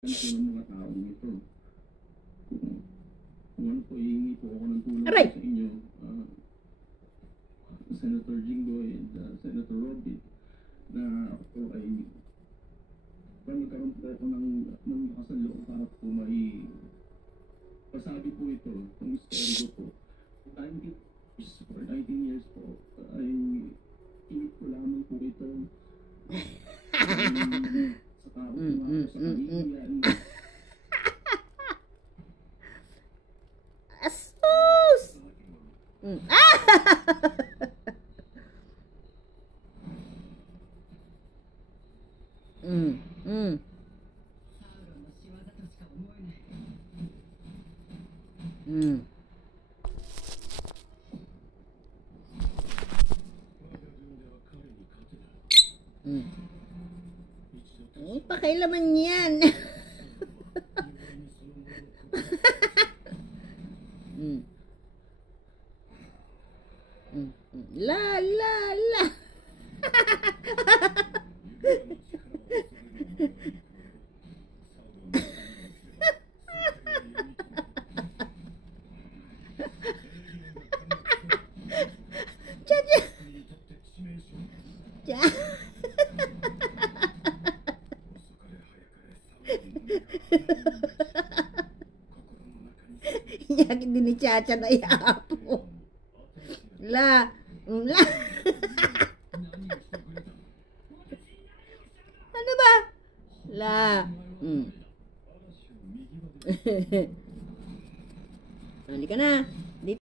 po ng mga tao dito. Kung ano po, hihingi po ako ng tulong Aray! sa inyo, Senator Jinggoy and Senator Robby, na ako po ay magkaroon po ako ng lakas ng loob para po may pasabi po ito, itong story ko po. 19 years po, ay init ko lamang po ito. Sa tao po ako sa pamilya. Asus! Ay, pakailaman yan. La la la. Yakin din ni Chacha na iapo. La. La. Ano ba? La. Halika na.